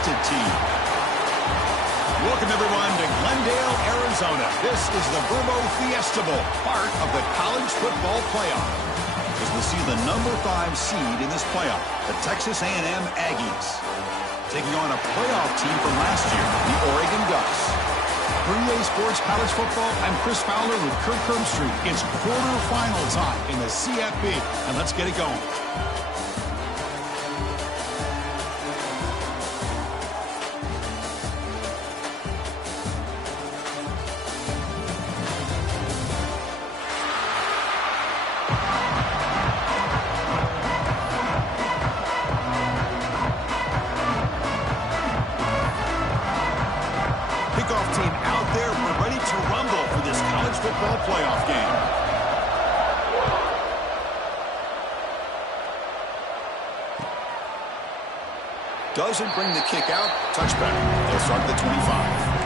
well-rested team. Welcome, everyone, to Glendale, Arizona. This is the Verbo Fiesta Bowl, part of the college football playoff. As we see the number 5 seed in this playoff, the Texas A&M Aggies, taking on a playoff team from last year, the Oregon Ducks. For EA Sports College Football, I'm Chris Fowler with Kirk Herbstreit. It's quarterfinal time in the CFB, and let's get it going. Kickoff team out there. We're ready to rumble for this college football playoff game. Doesn't bring the kick out. Touchback. They'll start at the 25.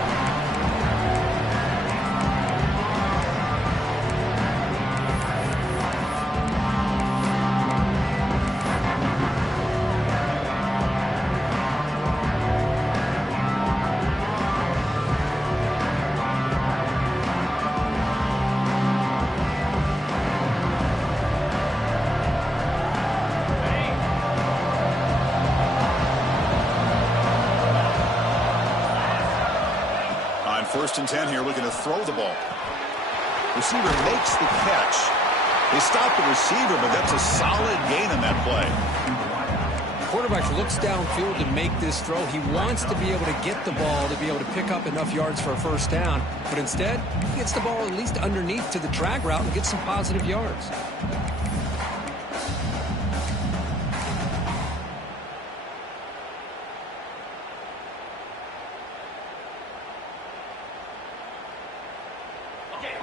First and 10 here, looking to throw the ball. Receiver makes the catch. They stop the receiver, but that's a solid gain on that play. The quarterback looks downfield to make this throw. He wants to be able to get the ball to be able to pick up enough yards for a first down, but instead, he gets the ball at least underneath to the drag route and gets some positive yards.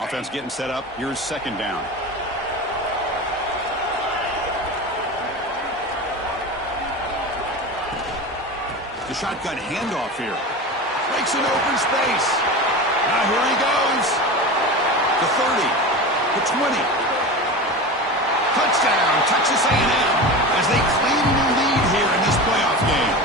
Offense getting set up. Here's second down. The shotgun handoff here. Breaks an open space. Now here he goes. The 30. The 20. Touchdown, Texas A&M, as they claim the lead here in this playoff game.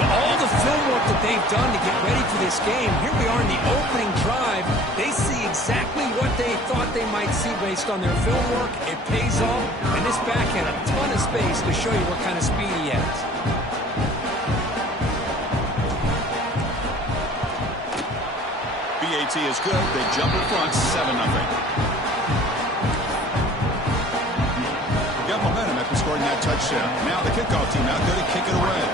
Well, all the film work that they've done to get ready for this game, here we are in the opening drive. They see exactly what they thought they might see based on their film work. It pays off, and this back had a ton of space to show you what kind of speed he has. BAT is good. They jump in front, 7-0. Got momentum after scoring that touchdown. Now the kickoff team out there to kick it away.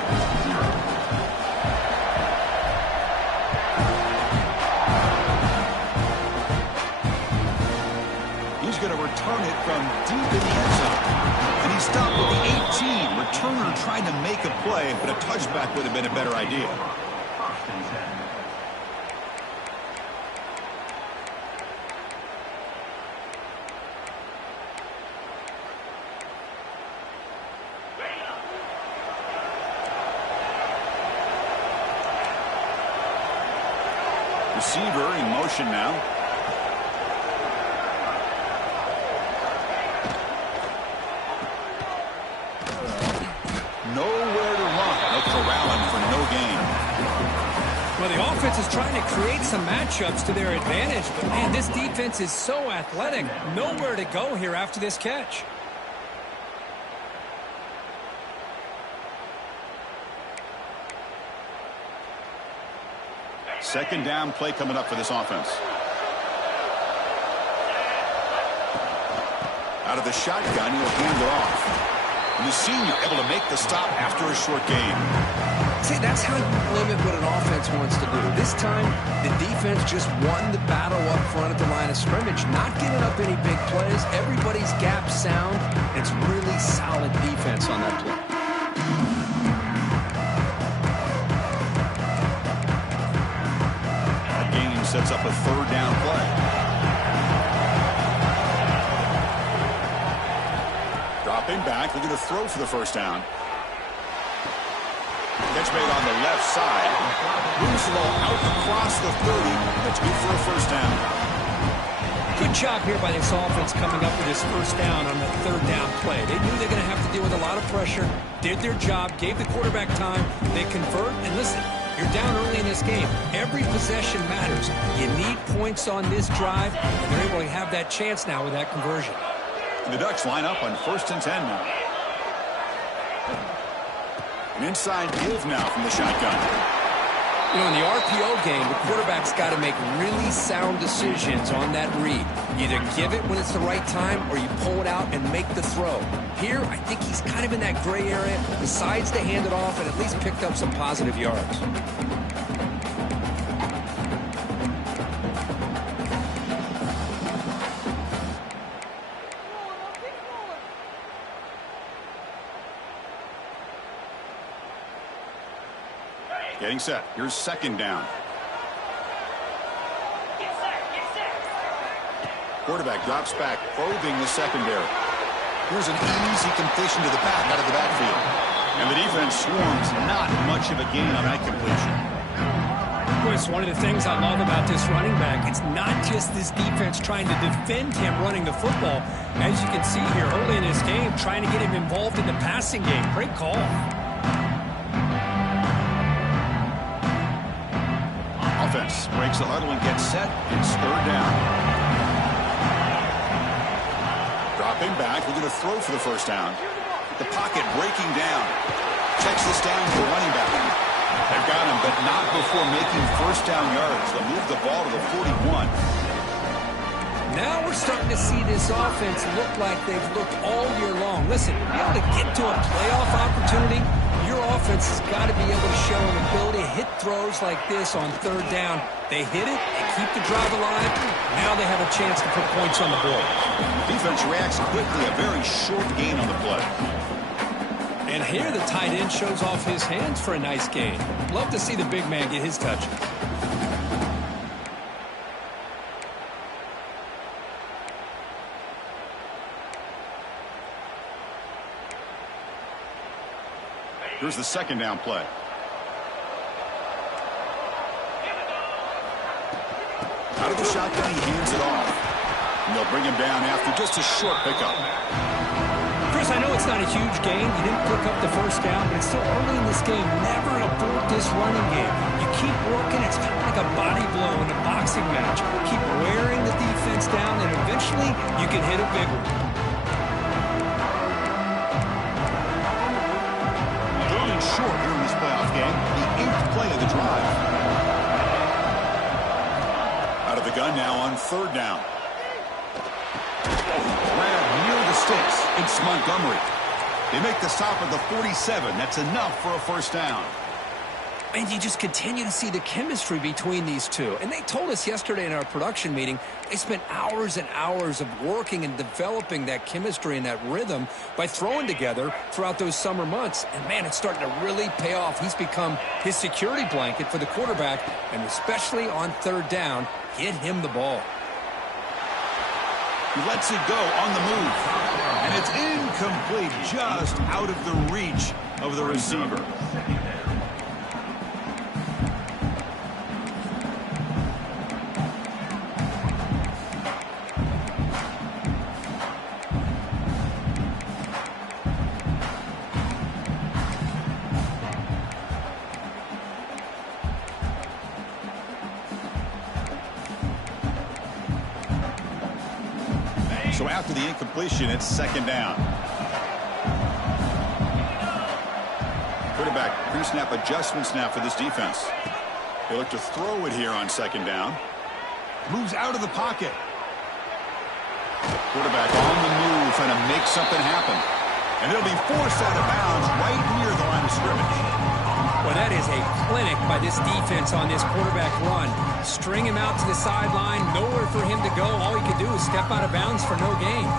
Going to return it from deep in the end zone. And he stopped with the 18. Returner trying to make a play, but a touchback would have been a better idea. Receiver in motion now. Nowhere to run. They're corralling for no gain. Well, the offense is trying to create some matchups to their advantage, but man, this defense is so athletic. Nowhere to go here after this catch. Second down play coming up for this offense. Out of the shotgun, he'll hand it off. And the senior able to make the stop after a short game. See, that's how you limit what an offense wants to do. This time, the defense just won the battle up front at the line of scrimmage, not giving up any big plays. Everybody's gap sound. It's really solid defense on that play. That game sets up a third down play. Dropping back, looking to throw for the first down. Catch made on the left side. Moves the ball out across the 30. That's good for a first down. Good job here by this offense coming up with this first down on the third down play. They knew they were going to have to deal with a lot of pressure, did their job, gave the quarterback time, they convert, and listen, you're down early in this game. Every possession matters. You need points on this drive, and they're able to have that chance now with that conversion. The Ducks line up on 1st and 10 now. An inside give now from the shotgun. You know, in the RPO game, the quarterback's got to make really sound decisions on that read. Either give it when it's the right time or you pull it out and make the throw. Here, I think he's kind of in that gray area, decides to hand it off and at least picked up some positive yards. Getting set. Here's 2nd down. Quarterback drops back, probing the secondary. Here's an easy completion to the back out of the backfield. And the defense swarms not much of a gain on that completion. Chris, one of the things I love about this running back, it's not just this defense trying to defend him running the football. As you can see here early in this game, trying to get him involved in the passing game. Great call. Offense breaks the huddle and gets set. It's 3rd down. Dropping back, looking to throw for the first down. The pocket breaking down. Checks this down to the running back. They've got him, but not before making first down yards. They'll move the ball to the 41. Now we're starting to see this offense look like they've looked all year long. Listen, to be able to get to a playoff opportunity, your offense has got to be able to show an ability to hit throws like this on 3rd down. They hit it, they keep the drive alive. Now they have a chance to put points on the board. Defense reacts quickly, a very short gain on the play. And here the tight end shows off his hands for a nice gain. Love to see the big man get his touch. Here's the 2nd down play. Out of the shotgun, he hands it off. And they'll bring him down after just a short pickup. Chris, I know it's not a huge gain. You didn't pick up the first down, but it's still early in this game. Never abort this running game. You keep working. It's kind of like a body blow in a boxing match. Keep wearing the defense down, and eventually you can hit a big one. Short here in this playoff game, the 8th play of the drive. Out of the gun now on 3rd down. Grab near the sticks. It's Montgomery. They make the stop at the 47. That's enough for a first down. And you just continue to see the chemistry between these two. And they told us yesterday in our production meeting, they spent hours and hours of working and developing that chemistry and that rhythm by throwing together throughout those summer months. And, man, it's starting to really pay off. He's become his security blanket for the quarterback, and especially on 3rd down, get him the ball. He lets it go on the move. And it's incomplete, just out of the reach of the receiver. So after the incompletion, it's 2nd down. Quarterback pre-snap adjustments now for this defense. They look to throw it here on 2nd down. Moves out of the pocket. Quarterback on the move, trying to make something happen. And it'll be forced out of bounds right near the line of scrimmage. Well, that is a clinic by this defense on this quarterback run. String him out to the sideline, nowhere for him to go. All he could do is step out of bounds for no gain.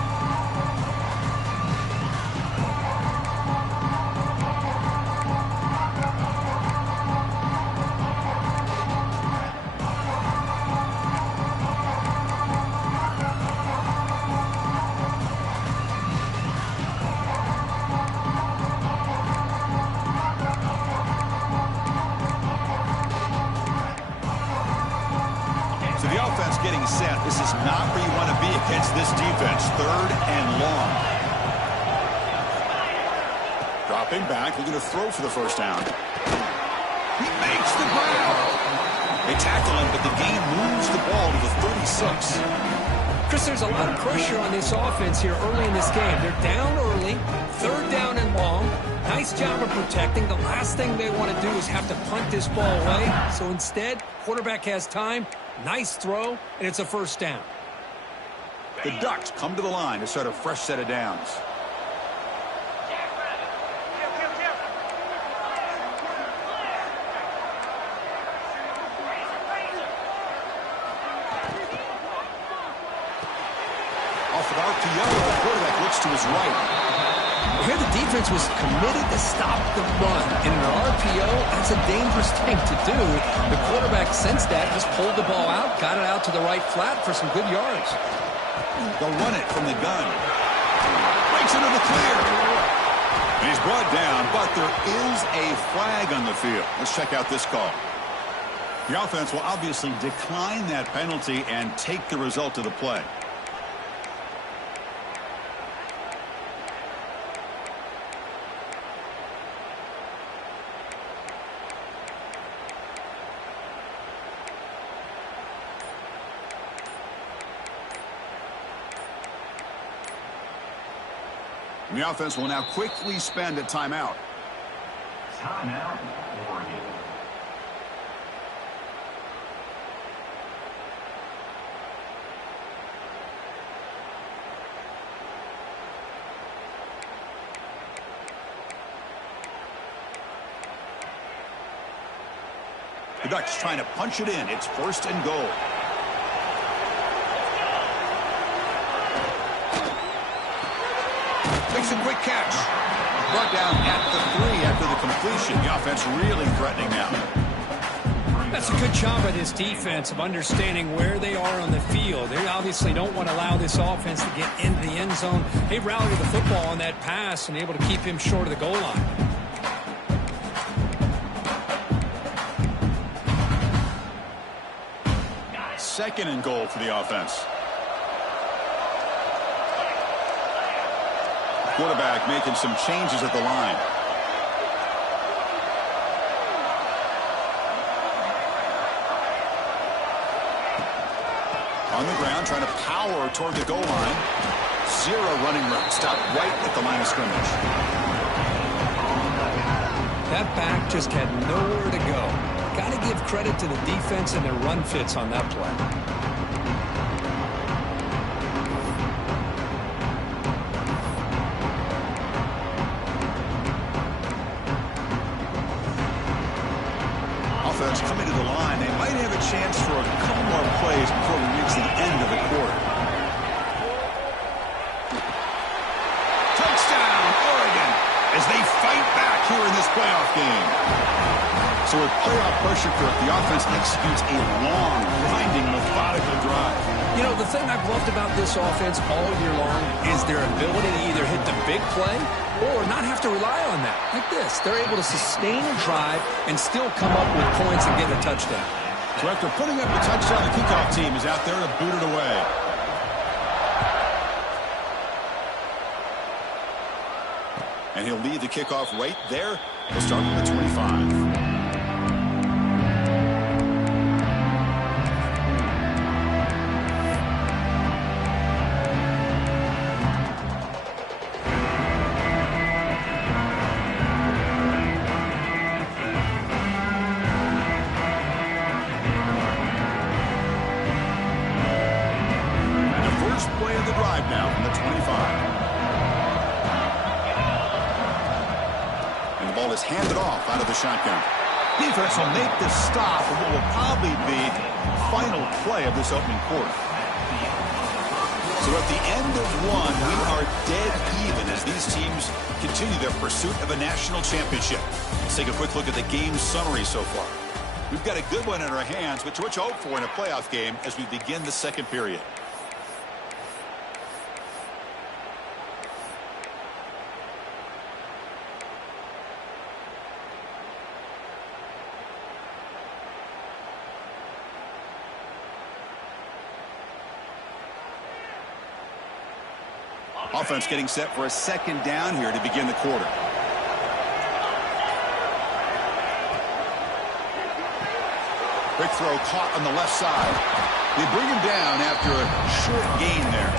being set. This is not where you want to be against this defense. 3rd and long. Dropping back, looking to throw for the first down. He makes the grab. They tackle him, but the game moves the ball to the 36. Chris, there's a lot of pressure on this offense here early in this game. They're down early, 3rd down and long. Nice job of protecting. The last thing they want to do is have to punt this ball away. So instead, quarterback has time. Nice throw, and it's a first down. The Ducks come to the line to start a fresh set of downs. Off an RPO, the quarterback looks to his right. Here the defense was committed to stop the run. In an RPO, that's a dangerous thing to do. The quarterback sensed that, just pulled the ball out, got it out to the right flat for some good yards. They'll run it from the gun. Breaks into the clear. And he's brought down, but there is a flag on the field. Let's check out this call. The offense will obviously decline that penalty and take the result of the play. And the offense will now quickly spend a timeout. Timeout, Oregon. The Ducks trying to punch it in. It's 1st and goal. Makes a quick catch. Brought down at the 3 after the completion. The offense really threatening now. That's a good job by this defense of understanding where they are on the field. They obviously don't want to allow this offense to get into the end zone. They rallied the football on that pass and able to keep him short of the goal line. Second and goal for the offense. Quarterback making some changes at the line. On the ground, trying to power toward the goal line. 0 running room. Stopped right at the line of scrimmage. That back just had nowhere to go. Got to give credit to the defense and their run fits on that play. Offense coming to the line. They might have a chance for a couple more plays before we reach the end of the quarter. Touchdown, Oregon, as they fight back here in this playoff game. So with playoff pressure, Kirk, the offense executes a long, grinding, methodical drive. You know, the thing I've loved about this offense all year long is their ability to either hit the big play or not have to rely on that. Like this, they're able to sustain a drive and still come up with points and get a touchdown. So after putting up the touchdown, the kickoff team is out there to boot it away. And he'll lead the kickoff right there. We'll start with the 25. Is handed off out of the shotgun. Defense will make the stop and what will probably be the final play of this opening quarter. So at the end of one, we are dead even as these teams continue their pursuit of a national championship. Let's take a quick look at the game summary so far. We've got a good one in our hands, but to what you hope for in a playoff game as we begin the second period. Offense getting set for a second down here to begin the quarter. Quick throw caught on the left side. They bring him down after a short gain there.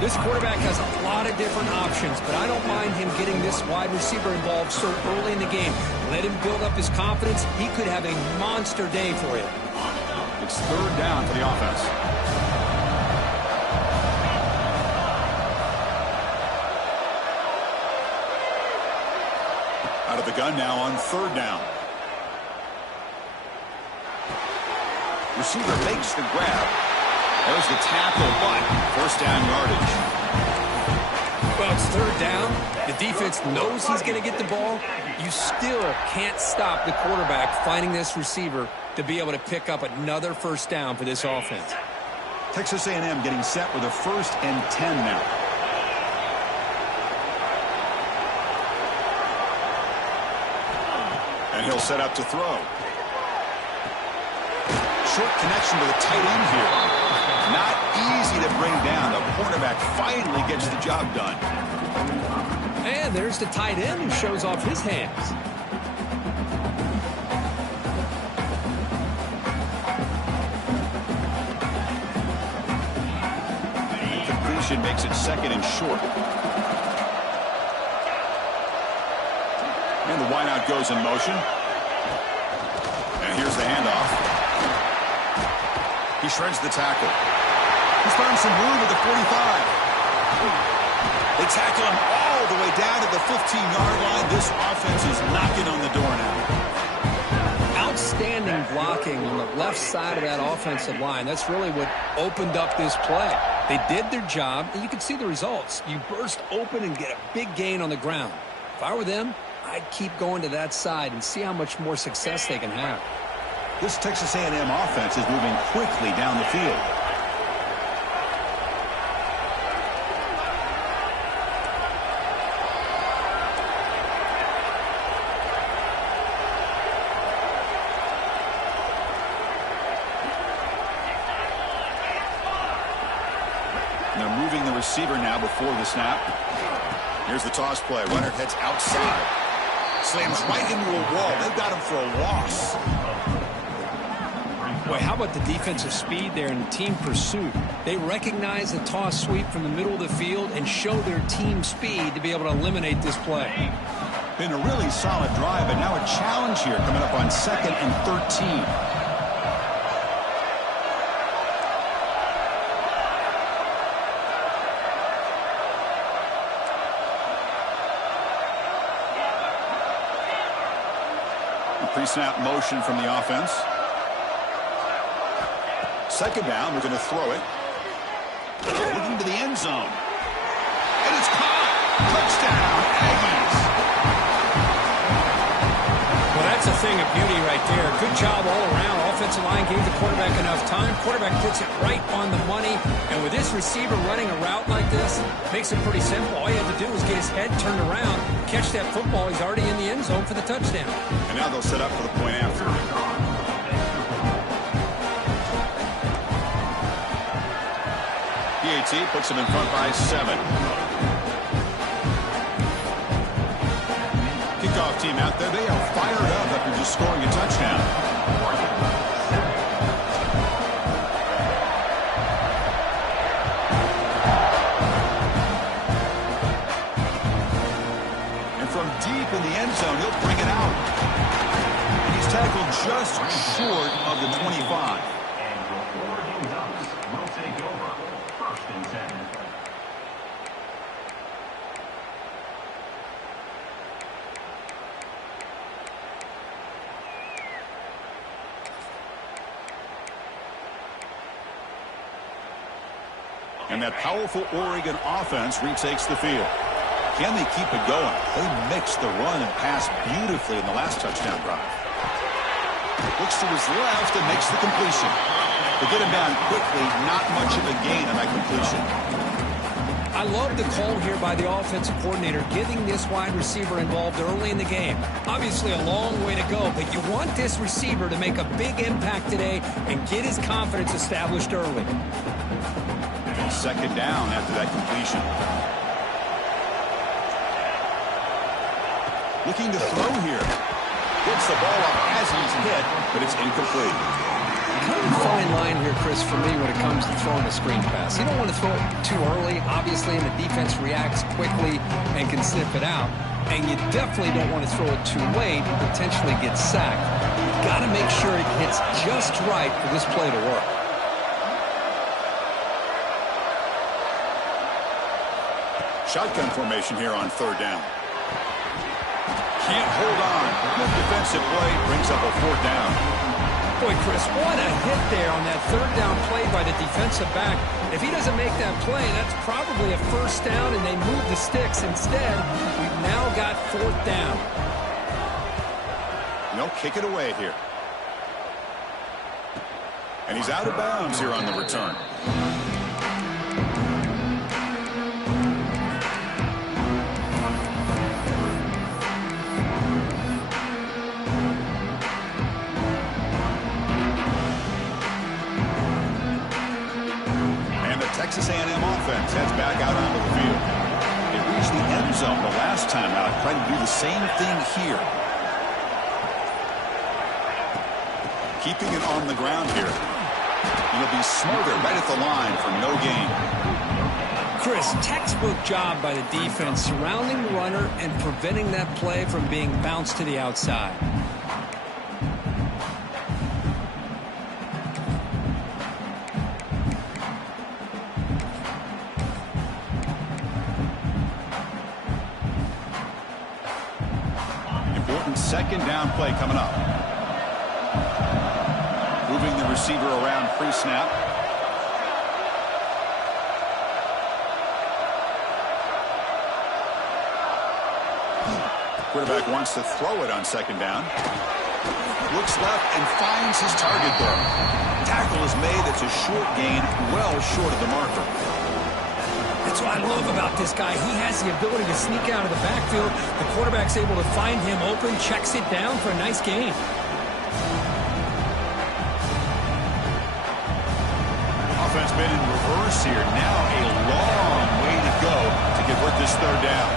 This quarterback has a lot of different options, but I don't mind him getting this wide receiver involved so early in the game. Let him build up his confidence. He could have a monster day for you. It's third down for the offense. Out of the gun now on third down. Receiver makes the grab. There's the tackle, but first down yardage. Well, it's third down. The defense knows he's going to get the ball. You still can't stop the quarterback finding this receiver to be able to pick up another first down for this offense. Texas A&M getting set with a 1st and 10 now. And he'll set up to throw. Short connection to the tight end here. Not easy to bring down. The cornerback finally gets the job done. And there's the tight end who shows off his hands. Completion makes it second and short. And the wideout goes in motion. And here's the handoff. He shreds the tackle. He's found some room at the 45. They tackle him all the way down to the 15-yard line. This offense is knocking on the door now. Outstanding blocking on the left side of that offensive line. That's really what opened up this play. They did their job, and you can see the results. You burst open and get a big gain on the ground. If I were them, I'd keep going to that side and see how much more success they can have. This Texas A&M offense is moving quickly down the field. And they're moving the receiver now before the snap. Here's the toss play. Runner heads outside. Slams right into a wall. They've got him for a loss. Boy, how about the defensive speed there and the team pursuit? They recognize the toss sweep from the middle of the field and show their team speed to be able to eliminate this play. Been a really solid drive, but now a challenge here coming up on 2nd and 13. Pre-snap motion from the offense. Second down, we're going to throw it. Looking to the end zone. And it's caught. Touchdown, Aggies. Well, that's a thing of beauty right there. Good job all around. Offensive line gave the quarterback enough time. Quarterback puts it right on the money. And with this receiver running a route like this, makes it pretty simple. All you have to do is get his head turned around, catch that football. He's already in the end zone for the touchdown. And now they'll set up for the point after. PAT puts him in front by 7. Kickoff team out there. They are fired up after just scoring a touchdown. And from deep in the end zone, he'll bring it out. And he's tackled just short of the 25. Will take over. 1st and 10. And that powerful Oregon offense retakes the field. Can they keep it going? They mixed the run and pass beautifully in the last touchdown drive. Looks to his left and makes the completion. They get him down quickly, not much of a gain on that completion. I love the call here by the offensive coordinator, getting this wide receiver involved early in the game. Obviously a long way to go, but you want this receiver to make a big impact today and get his confidence established early. second down after that completion. Looking to throw here. Gets the ball up as he's hit, but it's incomplete. Kind of a fine line here, Chris, for me when it comes to throwing a screen pass. You don't want to throw it too early, obviously, and the defense reacts quickly and can sniff it out. And you definitely don't want to throw it too late and potentially get sacked. You've got to make sure it hits just right for this play to work. Shotgun formation here on third down. Can't hold on. Good defensive play brings up a fourth down. Boy, Chris, what a hit there on that third down play by the defensive back. If he doesn't make that play, that's probably a first down, and they move the sticks. Instead, we've now got fourth down. No, kick it away here. And he's out of bounds here on the return. Texas A&M offense heads back out onto the field. It reached the end zone the last time out, trying to do the same thing here. Keeping it on the ground here. It'll be smothered right at the line for no gain. Chris, textbook job by the defense surrounding the runner and preventing that play from being bounced to the outside. Second down play coming up. Moving the receiver around pre-snap. Quarterback wants to throw it on second down. Looks left and finds his target there. Tackle is made. That's a short gain, well short of the marker. That's what I love about this guy. He has the ability to sneak out of the backfield. The quarterback's able to find him open, checks it down for a nice gain. Offense been in reverse here. Now a long way to go to convert this third down.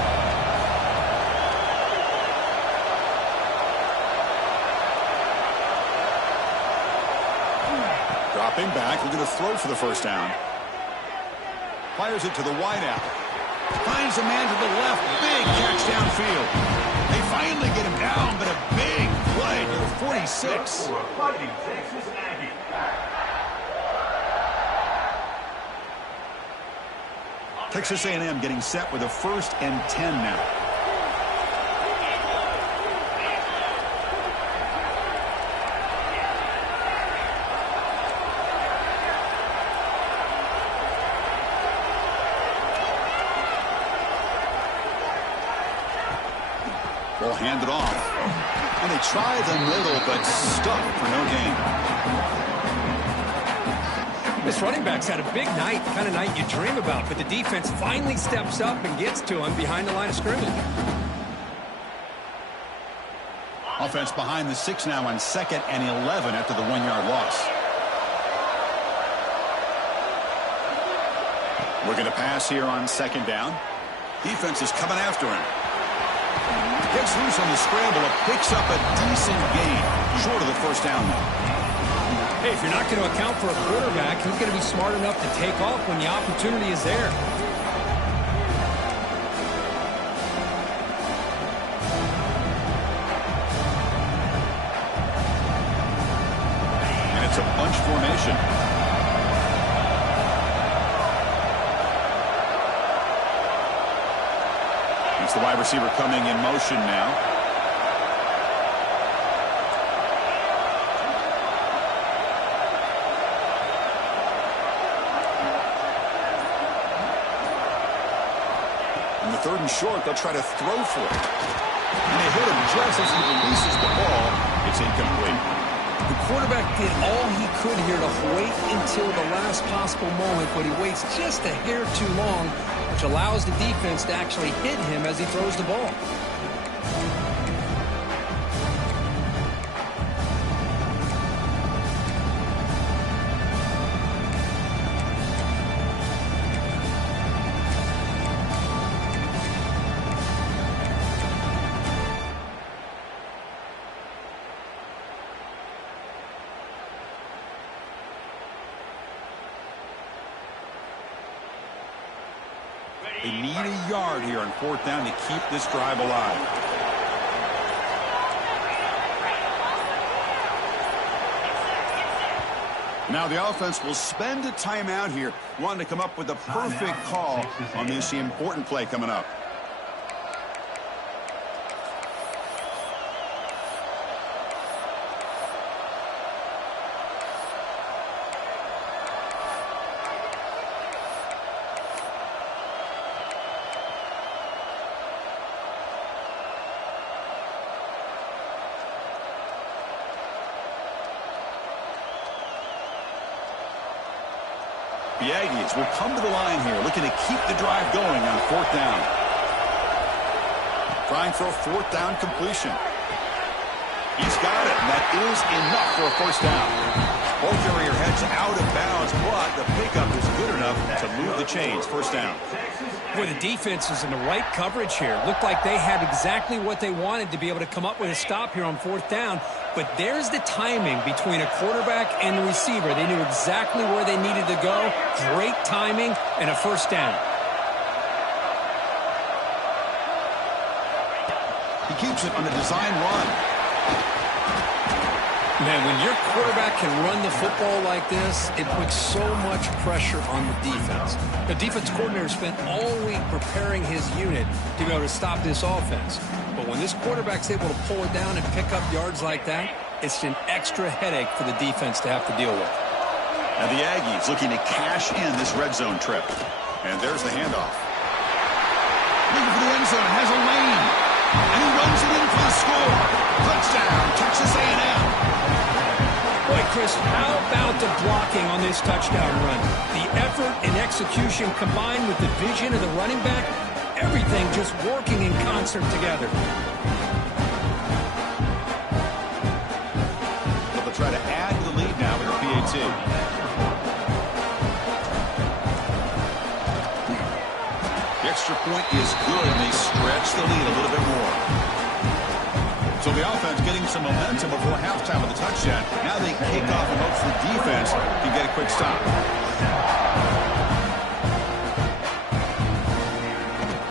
Dropping back, looking to throw for the first down. Fires it to the wideout. Finds a man to the left. Big catch downfield. They finally get him down, but a big play to 46. Texas A&M getting set with a 1st and 10 now. Ball handed off. And they try the middle, but stuck for no gain. This running back's had a big night, the kind of night you dream about, but the defense finally steps up and gets to him behind the line of scrimmage. Offense behind the 6 now on 2nd and 11 after the 1-yard loss. Looking to pass here on 2nd down. Defense is coming after him. Gets loose on the scramble. It picks up a decent gain. Short of the first down now. Hey, if you're not going to account for a quarterback, he's going to be smart enough to take off when the opportunity is there. And it's a bunch formation. It's the wide receiver coming in motion now. In the 3rd and short, they'll try to throw for it. And they hit him just as he releases the ball. It's incomplete. The quarterback did all he could here to wait until the last possible moment, but he waits just a hair too long, which allows the defense to actually hit him as he throws the ball. They need a yard here on 4th down to keep this drive alive. Now the offense will spend a timeout here, wanting to come up with the perfect call on this important play coming up. The Aggies will come to the line here, looking to keep the drive going on 4th down. Trying for a 4th down completion. He's got it, and that is enough for a 1st down. Ball carrier heads out of bounds, but the pickup is good enough to move the chains. 1st down. Boy, the defense is in the right coverage here. Looked like they had exactly what they wanted to be able to come up with a stop here on 4th down. But there's the timing between a quarterback and the receiver. They knew exactly where they needed to go. Great timing and a 1st down. He keeps it on a design run. Man, when your quarterback can run the football like this, it puts so much pressure on the defense. The defense coordinator spent all week preparing his unit to be able to stop this offense. But when this quarterback's able to pull it down and pick up yards like that, it's an extra headache for the defense to have to deal with. Now the Aggies looking to cash in this red zone trip. And there's the handoff. Looking for the end zone, has a lane. And he runs it in for the score. Touchdown, Texas A&M. Boy, Chris, how about the blocking on this touchdown run? The effort and execution combined with the vision of the running back, everything just working in concert together. They'll try to add to the lead now with a PAT. The extra point is good, and they stretch the lead a little bit more. So the offense getting some momentum before halftime with a touchdown. Now they kick off and hope the defense can get a quick stop.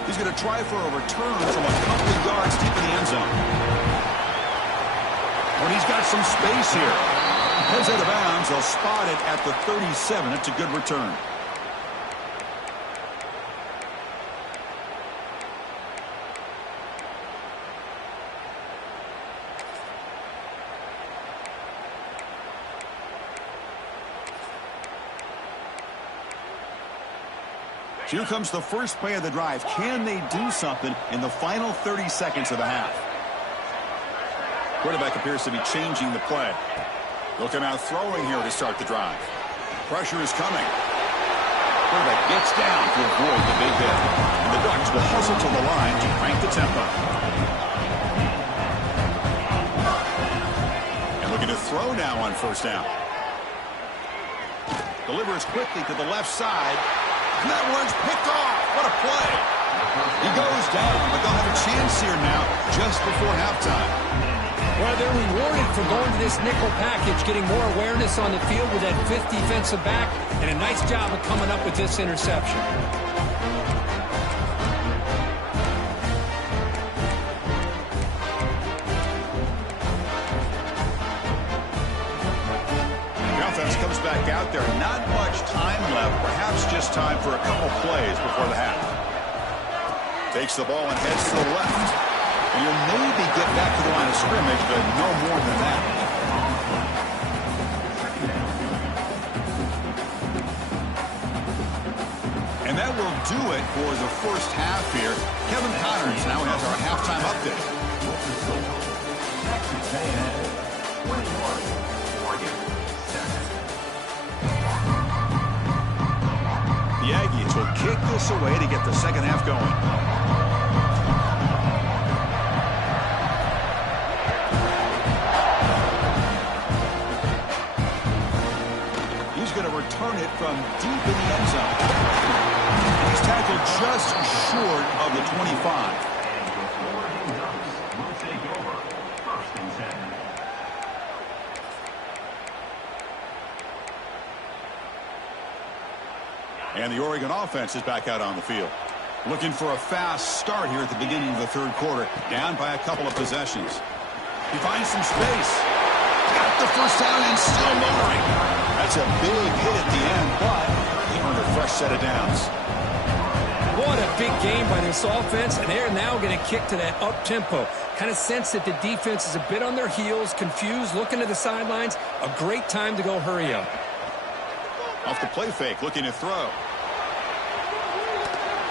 He's going to try for a return from a couple of yards deep in the end zone. When he's got some space here. Heads out of bounds. They'll spot it at the 37. It's a good return. Here comes the first play of the drive. Can they do something in the final 30 seconds of the half? Quarterback appears to be changing the play. They'll come out throwing here to start the drive. Pressure is coming. Quarterback gets down to avoid the big hit. And the Ducks will hustle to the line to crank the tempo. And looking to throw now on 1st down. Delivers quickly to the left side. And that one's picked off. What a play. He goes down, but they'll have a chance here now just before halftime. Well, they're rewarded for going to this nickel package, getting more awareness on the field with that 5th defensive back, and a nice job of coming up with this interception. Comes back out there. Not much time left. Perhaps just time for a couple plays before the half. Takes the ball and heads to the left. And you'll maybe get back to the line of scrimmage, but no more than that. And that will do it for the first half here. Kevin Connors now has our halftime update. The Aggies will kick this away to get the second half going. He's going to return it from deep in the end zone. He's tackled just short of the 25. And the Oregon offense is back out on the field. Looking for a fast start here at the beginning of the third quarter. Down by a couple of possessions. He finds some space. Got the first down and still motoring. That's a big hit at the end, but he earned a fresh set of downs. What a big game by this offense, and they're now going to kick to that up-tempo. Kind of sense that the defense is a bit on their heels, confused, looking to the sidelines. A great time to go hurry up. Off the play fake, looking to throw.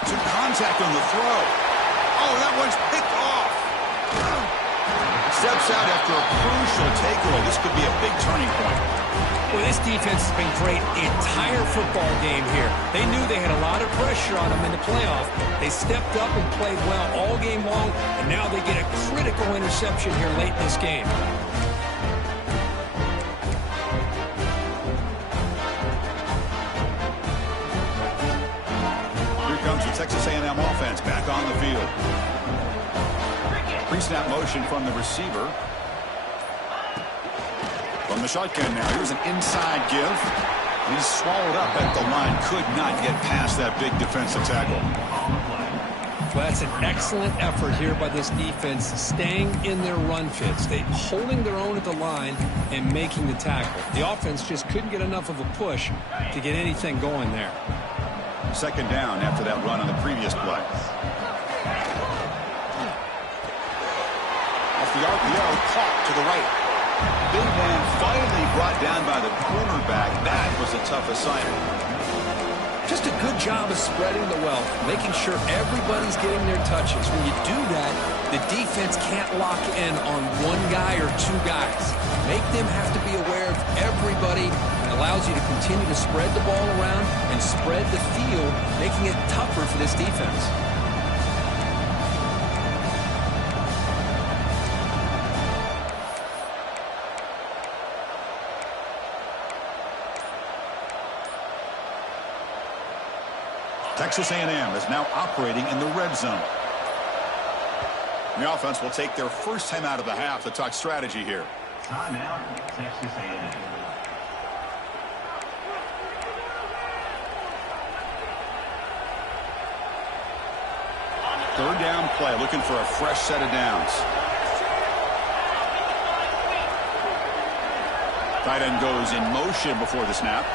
Some contact on the throw. Oh, that one's picked off. Steps out after a crucial takeaway. This could be a big turning point. Well, this defense has been great the entire football game here. They knew they had a lot of pressure on them in the playoff. They stepped up and played well all game long, and now they get a critical interception here late in this game. Texas A&M offense back on the field. Pre-snap motion from the receiver. From the shotgun now. Here's an inside give. He's swallowed up at the line. Could not get past that big defensive tackle. Well, that's an excellent effort here by this defense, staying in their run fits. They holding their own at the line and making the tackle. The offense just couldn't get enough of a push to get anything going there. Second down after that run on the previous play. Off the RPO, caught to the right. Big man finally brought down by the cornerback. That was a tough assignment. Just a good job of spreading the wealth, making sure everybody's getting their touches. When you do that, the defense can't lock in on one guy or two guys. Make them have to be aware of everybody. It allows you to continue to spread the ball around and spread the field, making it tougher for this defense. Texas A&M is now operating in the red zone. The offense will take their first time out of the half to talk strategy here. Timeout, Texas A&M. Third down play, looking for a fresh set of downs. Tight end goes in motion before the snap.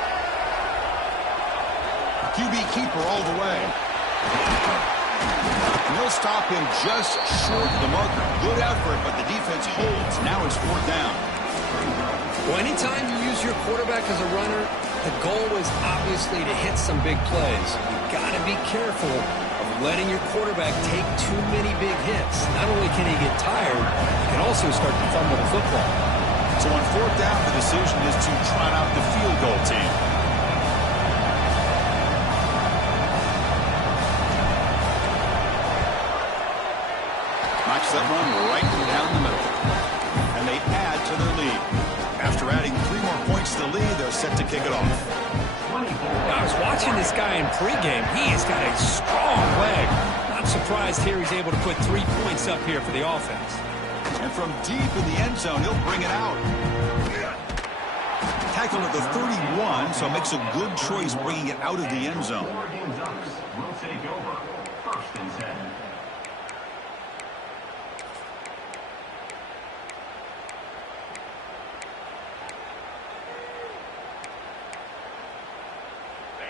QB keeper all the way. And they'll stop him just short of the marker. Good effort, but the defense holds. Now it's fourth down. Well, anytime you use your quarterback as a runner, the goal is obviously to hit some big plays. You've got to be careful of letting your quarterback take too many big hits. Not only can he get tired, he can also start to fumble the football. So on fourth down, the decision is to trot out the field goal team. Knocks that run right down the middle. And they add to their lead. After adding 3 more points to the lead, they're set to kick it off. I was watching this guy in pregame. He has got a strong leg. Not surprised here he's able to put 3 points up here for the offense. And from deep in the end zone, he'll bring it out. Tackle at the 31, so makes a good choice bringing it out of the end zone. Oregon Ducks will take over. First and 10.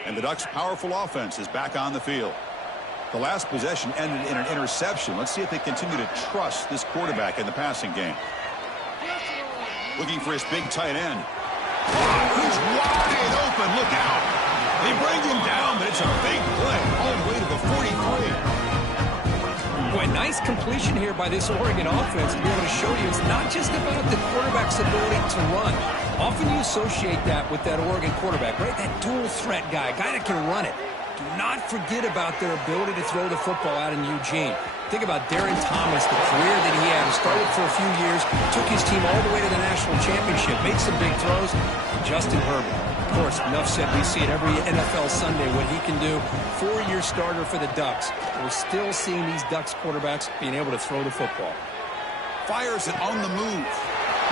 And the Ducks' powerful offense is back on the field. The last possession ended in an interception. Let's see if they continue to trust this quarterback in the passing game. Looking for his big tight end. Oh, he's wide open. Look out. They bring him down, but it's a big play all the way to the 43. Boy, nice completion here by this Oregon offense to be able to show you it's not just about the quarterback's ability to run. Often you associate that with that Oregon quarterback, right? That dual threat guy that can run it. Do not forget about their ability to throw the football out in Eugene. Think about Darren Thomas, the career that he had. Started for a few years, took his team all the way to the national championship, made some big throws. Justin Herbert. Of course, enough said, we see it every NFL Sunday what he can do. 4-year starter for the Ducks. We're still seeing these Ducks quarterbacks being able to throw the football. Fires it on the move.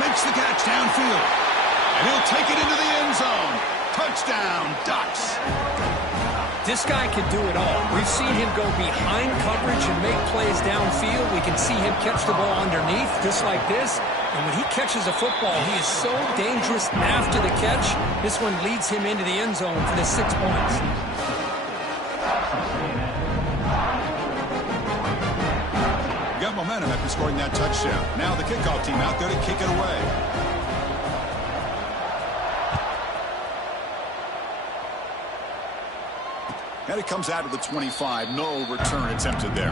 Makes the catch downfield. And he'll take it into the end zone. Touchdown, Ducks. This guy can do it all. We've seen him go behind coverage and make plays downfield. We can see him catch the ball underneath, just like this. And when he catches a football, he is so dangerous after the catch. This one leads him into the end zone for the 6 points. Got momentum after scoring that touchdown. Now the kickoff team out there to kick it away. And it comes out of the 25. No return attempted there.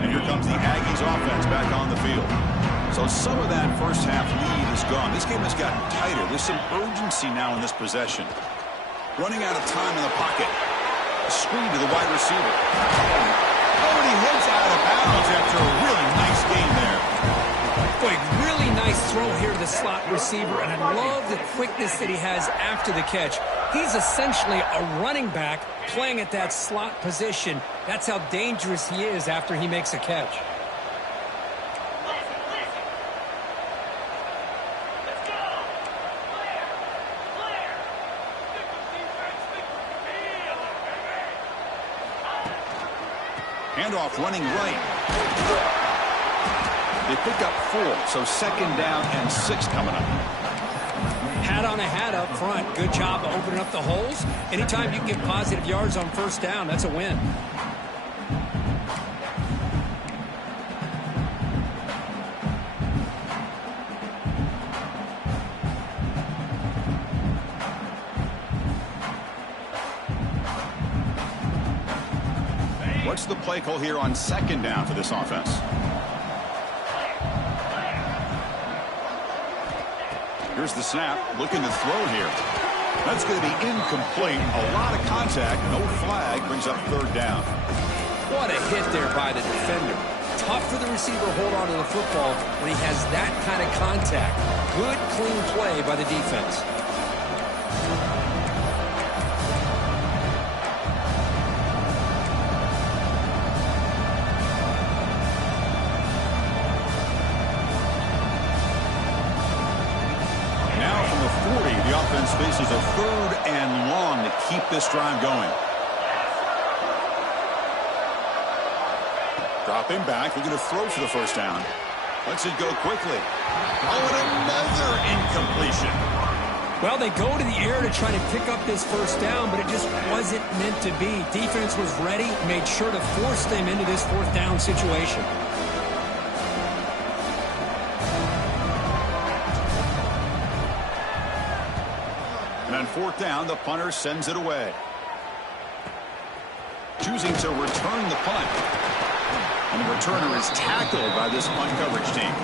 And here comes the Aggies offense back on the field. So some of that first half lead is gone. This game has gotten tighter. There's some urgency now in this possession. Running out of time in the pocket. A screen to the wide receiver. Oh, and he hits out of bounds after a really nice game there. Boy, really nice throw here to the slot receiver, and I love the quickness that he has after the catch. He's essentially a running back playing at that slot position. That's how dangerous he is after he makes a catch. Handoff running right. They pick up 4, so 2nd down and 6 coming up. Hat on a hat up front. Good job of opening up the holes. Anytime you can get positive yards on first down, that's a win. What's the play call here on 2nd down for this offense? Here's the snap, looking to throw here. That's going to be incomplete. A lot of contact, no flag, brings up 3rd down. What a hit there by the defender. Tough for the receiver to hold on to the football when he has that kind of contact. Good, clean play by the defense. Faces a 3rd and long to keep this drive going. Dropping back, looking to throw for the first down. Lets it go quickly. Oh, and another incompletion. Well, they go to the air to try to pick up this first down, but it just wasn't meant to be. Defense was ready, made sure to force them into this 4th down situation. On 4th down, the punter sends it away. Choosing to return the punt. And the returner is tackled by this punt coverage team.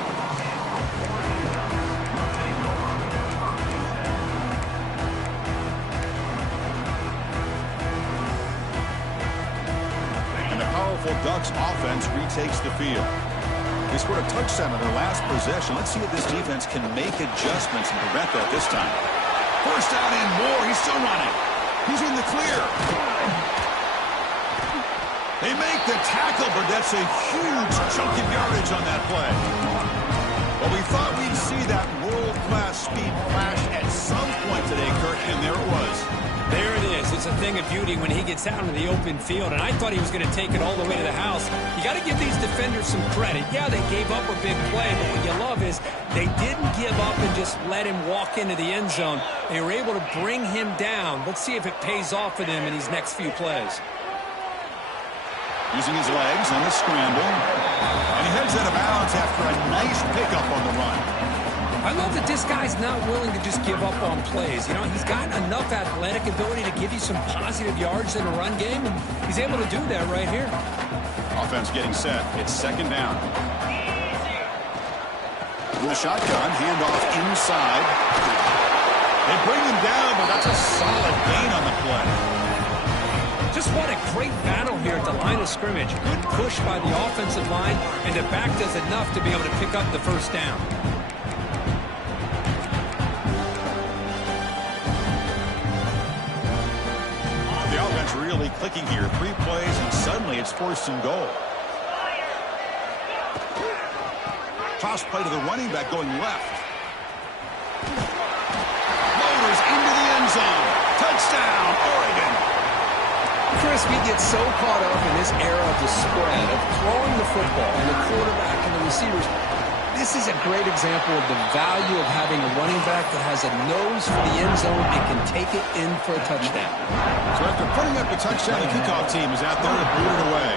And the powerful Ducks offense retakes the field. They scored a touchdown on their last possession. Let's see if this defense can make adjustments and prevent that this time. First down and more. He's still running. He's in the clear. They make the tackle, but that's a huge chunk of yardage on that play. Well, we thought we'd see that world-class speed flash at some point today, Kirk, and there it was. There it is. It's a thing of beauty when he gets out into the open field, and I thought he was going to take it all the way to the house. You got to give these defenders some credit. Yeah, they gave up a big play, but what you love is they didn't give up and just let him walk into the end zone. They were able to bring him down. Let's see if it pays off for them in these next few plays. Using his legs on the scramble, and he heads out of bounds after a nice pickup on the run. I love that this guy's not willing to just give up on plays. You know, he's got enough athletic ability to give you some positive yards in a run game, and he's able to do that right here. Offense getting set. It's 2nd down. In the shotgun, handoff inside. They bring him down, but that's a solid gain on the play. Just what a great battle here at the line of scrimmage. Good push by the offensive line, and the back does enough to be able to pick up the first down. clicking here. 3 plays, and suddenly it's 1st and goal. Toss play to the running back going left. Motors into the end zone. Touchdown, Oregon. Chris, we get so caught up in this era of the spread, of throwing the football, and the quarterback and the receivers. This is a great example of the value of having a running back that has a nose for the end zone and can take it in for a touchdown. So after putting up a touchdown, the kickoff team is out there to boot it away.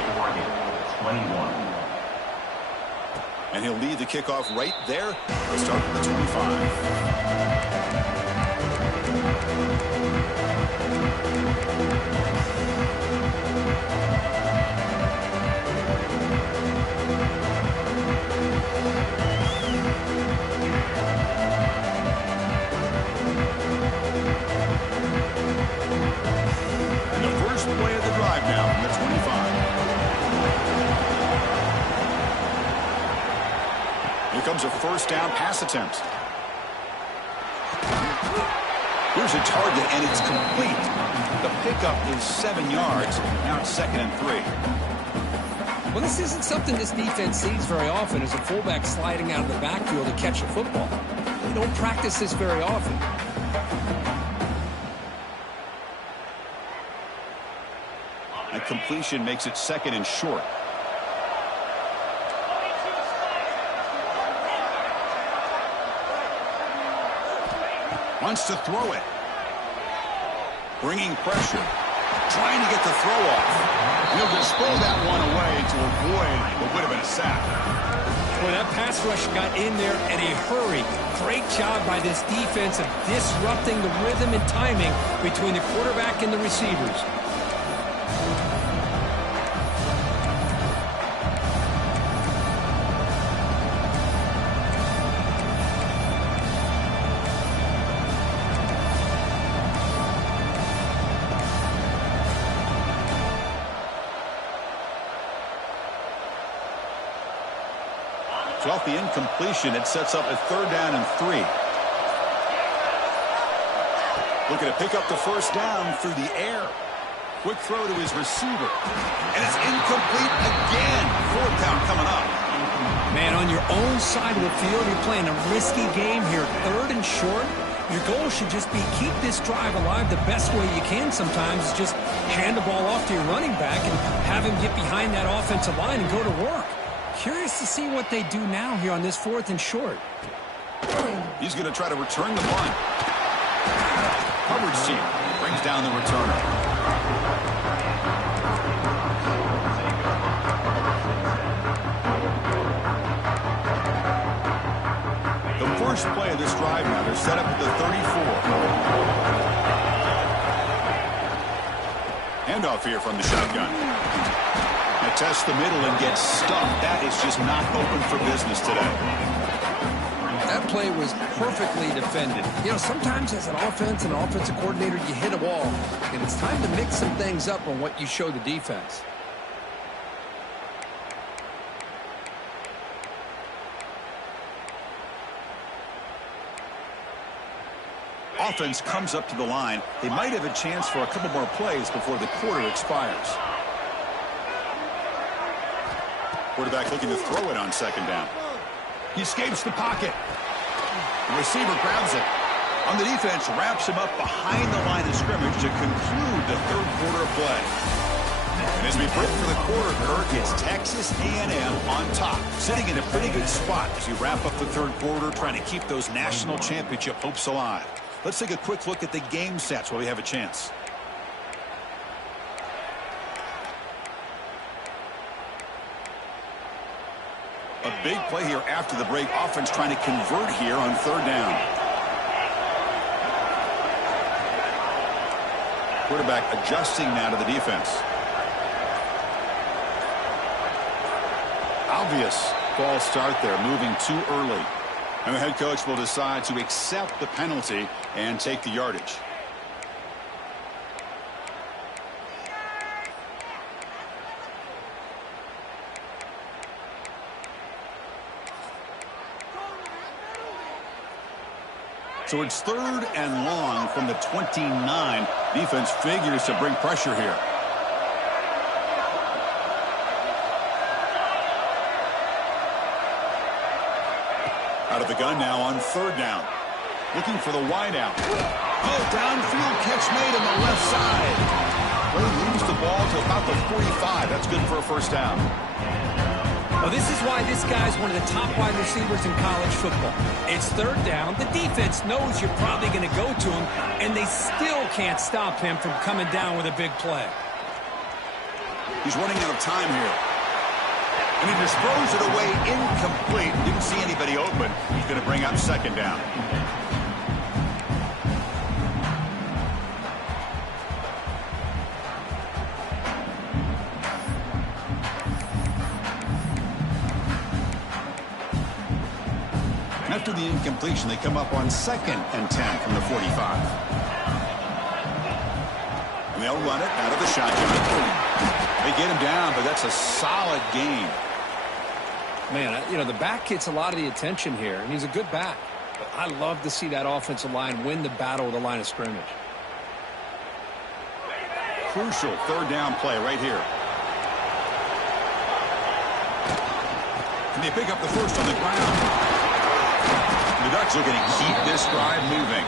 21. And he'll lead the kickoff right there. He'll start with the 25. And the first play of the drive now from the 25. Here comes a 1st down pass attempt. Here's a target, and it's complete. The pickup is 7 yards. Now it's 2nd and 3. Well, this isn't something this defense sees very often, as a fullback sliding out of the backfield to catch a football. They don't practice this very often. A completion makes it 2nd and short. Wants to throw it. Bringing pressure. Trying to get the throw off. He'll just throw that one away to avoid what would have been a sack. Boy, that pass rush got in there in a hurry. Great job by this defense of disrupting the rhythm and timing between the quarterback and the receivers. So off the incompletion, it sets up a 3rd down and 3. Looking to pick up the 1st down through the air. Quick throw to his receiver. And it's incomplete again. 4th down coming up. Man, on your own side of the field, you're playing a risky game here. 3rd and short. Your goal should just be keep this drive alive the best way you can sometimes. Is just hand the ball off to your running back and have him get behind that offensive line and go to work. Curious to see what they do now here on this 4th and short. He's going to try to return the punt. Coverage team brings down the returner. The first play of this drive now, they're set up at the 34. Handoff here from the shotgun. They test the middle and get stuffed. That is just not open for business today. That play was perfectly defended. You know, sometimes as an offensive coordinator, you hit a wall, and it's time to mix some things up on what you show the defense. Offense comes up to the line. They might have a chance for a couple more plays before the quarter expires. Quarterback looking to throw it on 2nd down. He escapes the pocket. The receiver grabs it. On the defense, wraps him up behind the line of scrimmage to conclude the 3rd quarter of play. And as we break for the quarter, Kirk, it's Texas A&M on top, sitting in a pretty good spot as we wrap up the 3rd quarter, trying to keep those national championship hopes alive. Let's take a quick look at the game stats while we have a chance. A big play here after the break. Offense trying to convert here on 3rd down. Quarterback adjusting now to the defense. Obvious false start there, moving too early. And the head coach will decide to accept the penalty and take the yardage. So it's 3rd and long from the 29. Defense figures to bring pressure here. Out of the gun now on third down. Looking for the wide out. Oh, downfield catch made on the left side. They lose the ball to about the 45. That's good for a first down. Well, this is why this guy's one of the top wide receivers in college football. It's third down. The defense knows you're probably going to go to him, and they still can't stop him from coming down with a big play. He's running out of time here. And he just throws it away incomplete. Didn't see anybody open. He's going to bring up second down. After the incompletion, they come up on 2nd and 10 from the 45. And they'll run it out of the shotgun. They get him down, but that's a solid gain. Man, you know, the back gets a lot of the attention here, and he's a good back. But I love to see that offensive line win the battle of the line of scrimmage. Crucial third down play right here. And they pick up the first on the ground. The Ducks are going to keep this drive moving.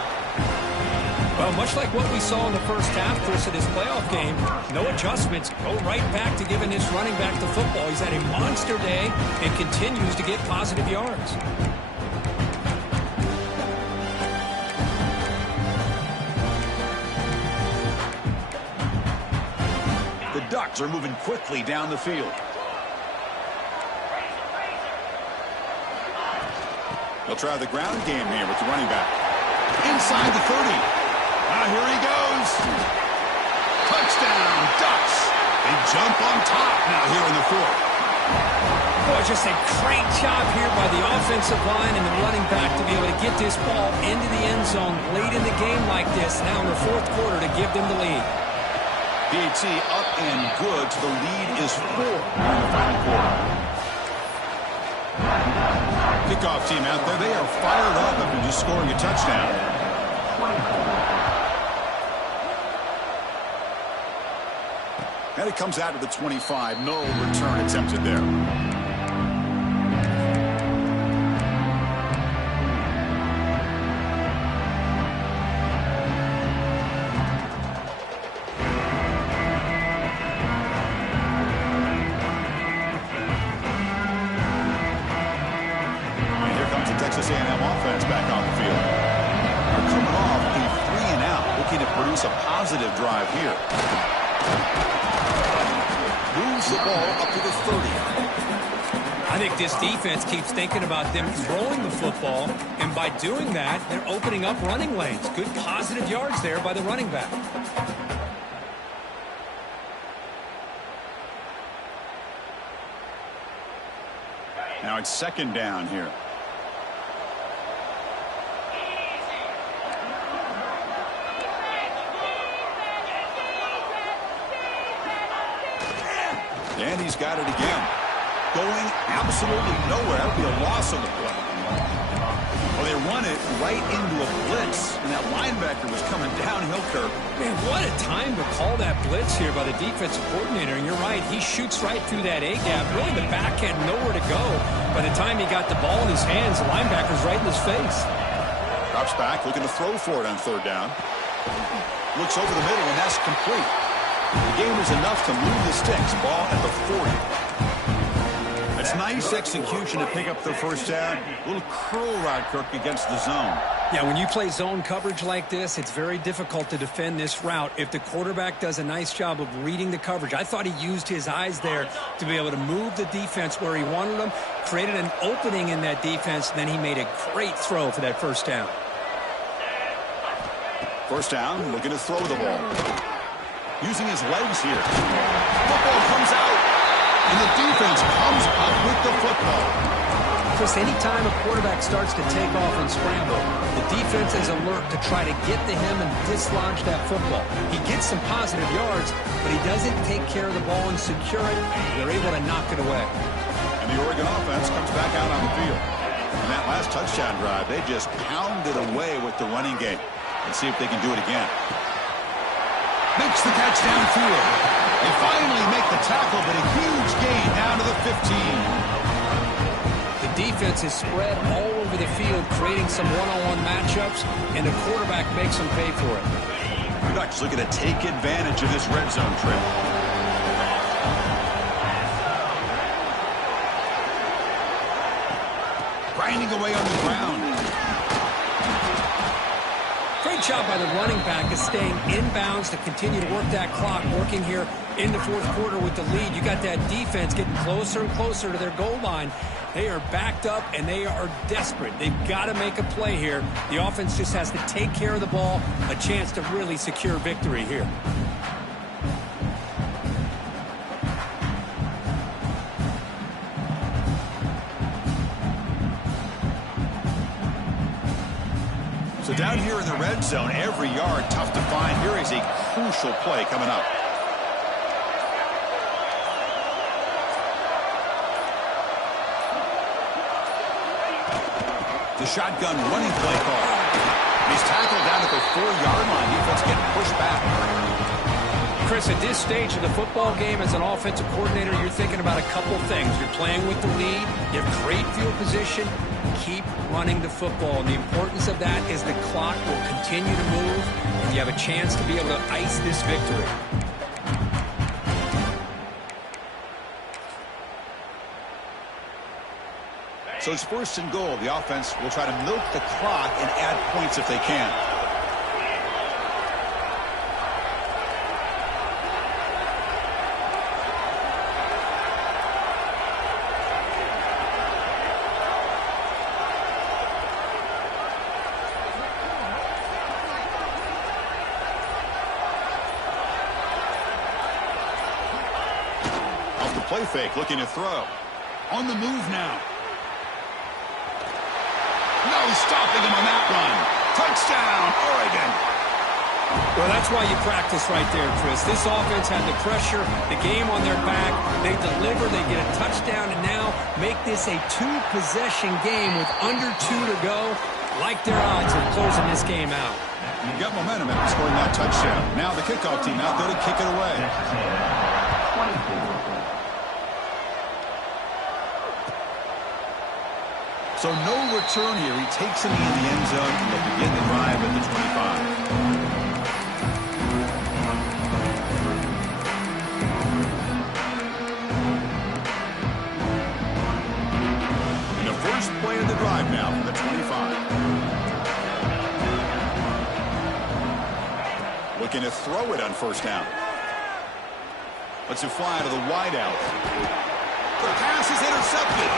Well, much like what we saw in the first half, Chris, of this playoff game, no adjustments. Go right back to giving this running back the football. He's had a monster day and continues to get positive yards. The Ducks are moving quickly down the field. They'll try the ground game here with the running back. Inside the 30. Here he goes. Touchdown, Ducks. They jump on top now here in the fourth. Boy, just a great job here by the offensive line and the running back to be able to get this ball into the end zone late in the game like this now in the fourth quarter to give them the lead. PAT up and good. So the lead is 4 in the final quarter. Kickoff team out there. They are fired up after just scoring a touchdown. And it comes out to the 25. No return attempted there. And here comes the Texas A&M offense back on the field. They're coming off a 3-and-out, looking to produce a positive drive here. Moves the ball up to the 30. I think this defense keeps thinking about them throwing the football, and by doing that, they're opening up running lanes. Good positive yards there by the running back. Now it's second down here. And he's got it again. Going absolutely nowhere. That would be a loss on the play. Well, they run it right into a blitz, and that linebacker was coming downhill curve. Man, what a time to call that blitz here by the defensive coordinator. And you're right, he shoots right through that A-gap. Really, the back had nowhere to go. By the time he got the ball in his hands, the linebacker's right in his face. Drops back, looking to throw for it on third down. Looks over the middle, and that's complete. The game is enough to move the sticks. Ball at the 40. It's nice execution to pick up the first down. A little curl route, Kirk, against the zone. Yeah, when you play zone coverage like this, it's very difficult to defend this route if the quarterback does a nice job of reading the coverage. I thought he used his eyes there to be able to move the defense where he wanted them, created an opening in that defense, and then he made a great throw for that first down. First down, looking to throw the ball. Using his legs here. Football comes out, and the defense comes up with the football. Chris, anytime a quarterback starts to take off and scramble, the defense is alert to try to get to him and dislodge that football. He gets some positive yards, but he doesn't take care of the ball and secure it. They're able to knock it away. And the Oregon offense comes back out on the field. And that last touchdown drive, they just pounded away with the running game. Let's see if they can do it again. Makes the catch downfield. They finally make the tackle, but a huge gain down to the 15. The defense is spread all over the field, creating some one-on-one matchups, and the quarterback makes them pay for it. The Ducks looking to take advantage of this red zone trip. Grinding away on the ground. Great job by the running back of staying inbounds to continue to work that clock, working here in the fourth quarter with the lead. You got that defense getting closer and closer to their goal line. They are backed up, and they are desperate. They've got to make a play here. The offense just has to take care of the ball, a chance to really secure victory here. So down here in the red zone, every yard tough to find. Here is a crucial play coming up. The shotgun running play call. He's tackled down at the 4-yard line. Defense getting pushed back. Chris, at this stage of the football game, as an offensive coordinator, you're thinking about a couple things. You're playing with the lead. You have great field position. Keep running the football. And the importance of that is the clock will continue to move, and you have a chance to be able to ice this victory. So it's first and goal. The offense will try to milk the clock and add points if they can. Off the play fake, looking to throw. On the move now. No stopping him on that run. Touchdown, Oregon. Well, that's why you practice right there, Chris. This offense had the pressure, the game on their back. They deliver, they get a touchdown, and now make this a 2-possession game with under 2 to go. Like their odds of closing this game out. You've got momentum after scoring that touchdown. Now the kickoff team out there to kick it away. So no return here. He takes him in the end zone, and they'll begin the drive at the 25. And the first play of the drive now from the 25. Looking to throw it on first down. Lets it fly to the wideout. The pass is intercepted.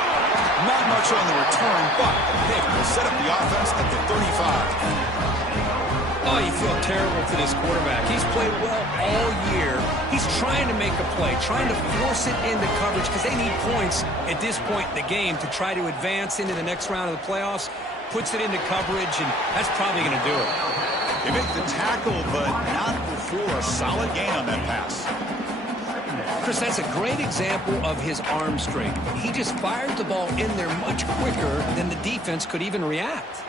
Not much on the return, but the pick will set up the offense at the 35. Oh, you feel terrible for this quarterback. He's played well all year. He's trying to make a play, trying to force it into coverage because they need points at this point in the game to try to advance into the next round of the playoffs. Puts it into coverage, and that's probably going to do it. They make the tackle, but not before a solid gain on that pass. Chris, that's a great example of his arm strength. He just fired the ball in there much quicker than the defense could even react.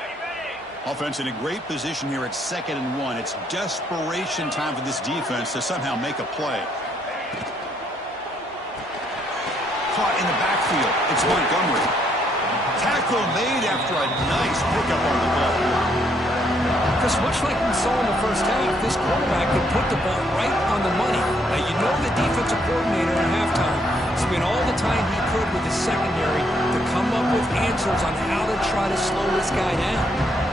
Offense in a great position here at 2nd and 1. It's desperation time for this defense to somehow make a play. Caught in the backfield. It's Montgomery. Tackle made after a nice pickup on the ball. Chris, much like we saw in the first half, this quarterback could put the ball right on the money. Now, you know the defensive coordinator at halftime spent all the time he could with the secondary to come up with answers on how to try to slow this guy down.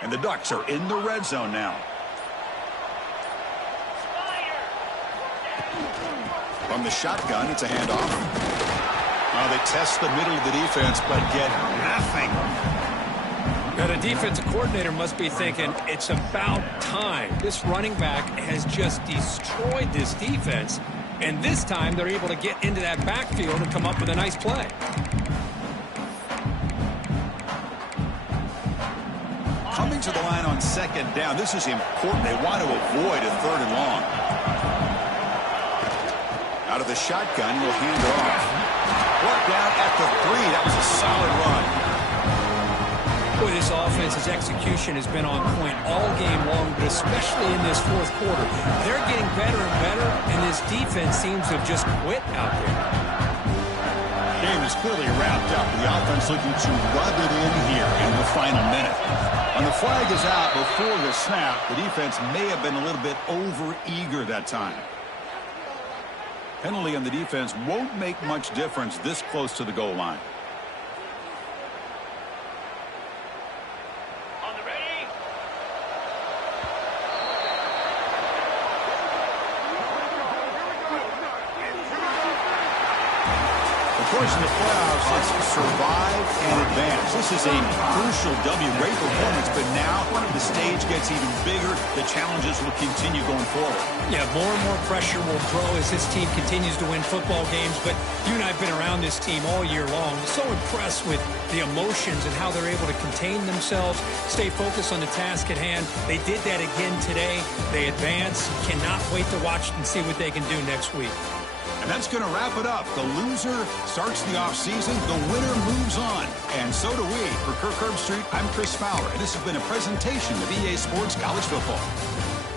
And the Ducks are in the red zone now. From the shotgun, it's a handoff. They test the middle of the defense, but get nothing. Now, the defensive coordinator must be thinking, it's about time. This running back has just destroyed this defense, and this time they're able to get into that backfield and come up with a nice play. Coming to the line on 2nd down. This is important. They want to avoid a 3rd and long. with a shotgun. He'll hand off. Brought down at the 3. That was a solid run. Boy, this offense's execution has been on point all game long, but especially in this fourth quarter. They're getting better and better, and this defense seems to have just quit out there. Game is clearly wrapped up. The offense looking to rub it in here in the final minute. And the flag is out before the snap. The defense may have been a little bit over-eager that time. Penalty on the defense won't make much difference this close to the goal line. Of course, in the playoffs, it's survive and advance. This is a crucial W. Great performance, but now the stage gets even bigger. The challenges will continue going forward. Yeah, more and more pressure will grow as this team continues to win football games, but you and I have been around this team all year long. So impressed with the emotions and how they're able to contain themselves, stay focused on the task at hand. They did that again today. They advance. Cannot wait to watch and see what they can do next week. And that's going to wrap it up. The loser starts the offseason. The winner moves on. And so do we. For Kirk Herbstreit, I'm Chris Fowler. And this has been a presentation of EA Sports College Football.